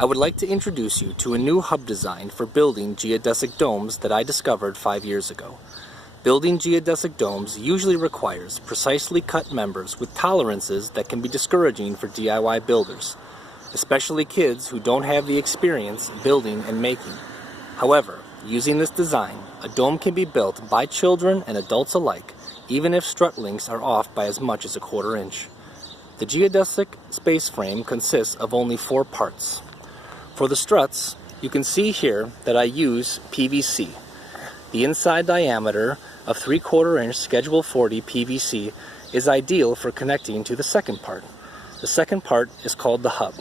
I would like to introduce you to a new hub design for building geodesic domes that I discovered 5 years ago. Building geodesic domes usually requires precisely cut members with tolerances that can be discouraging for DIY builders, especially kids who don't have the experience building and making. However, using this design, a dome can be built by children and adults alike, even if strut lengths are off by as much as a quarter inch. The geodesic space frame consists of only 4 parts. For the struts, you can see here that I use PVC. The inside diameter of 3/4 inch Schedule 40 PVC is ideal for connecting to the second part. The second part is called the hub.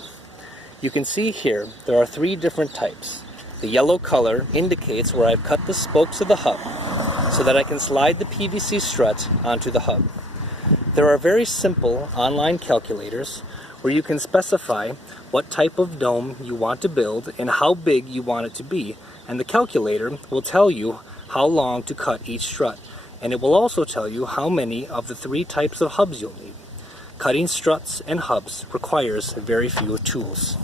You can see here there are 3 different types. The yellow color indicates where I've cut the spokes of the hub so that I can slide the PVC strut onto the hub. There are very simple online calculators where you can specify what type of dome you want to build and how big you want it to be, and the calculator will tell you how long to cut each strut, and it will also tell you how many of the 3 types of hubs you'll need. Cutting struts and hubs requires very few tools.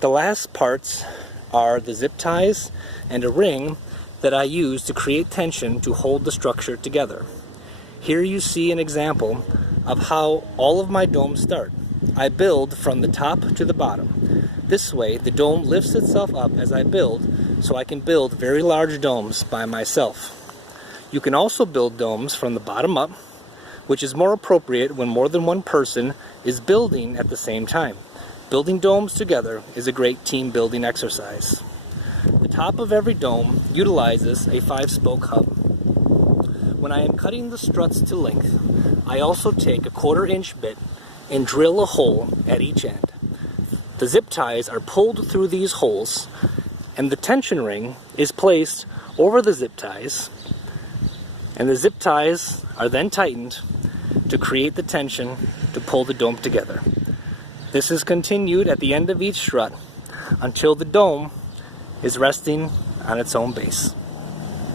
The last parts are the zip ties and a ring that I use to create tension to hold the structure together. Here you see an example of how all of my domes start. I build from the top to the bottom. This way the dome lifts itself up as I build, so I can build very large domes by myself. You can also build domes from the bottom up, which is more appropriate when more than one person is building at the same time. Building domes together is a great team building exercise. The top of every dome utilizes a 5-spoke hub. When I am cutting the struts to length, I also take a 1/4 inch bit and drill a hole at each end. The zip ties are pulled through these holes, and the tension ring is placed over the zip ties, and the zip ties are then tightened to create the tension to pull the dome together. This is continued at the end of each strut until the dome is resting on its own base.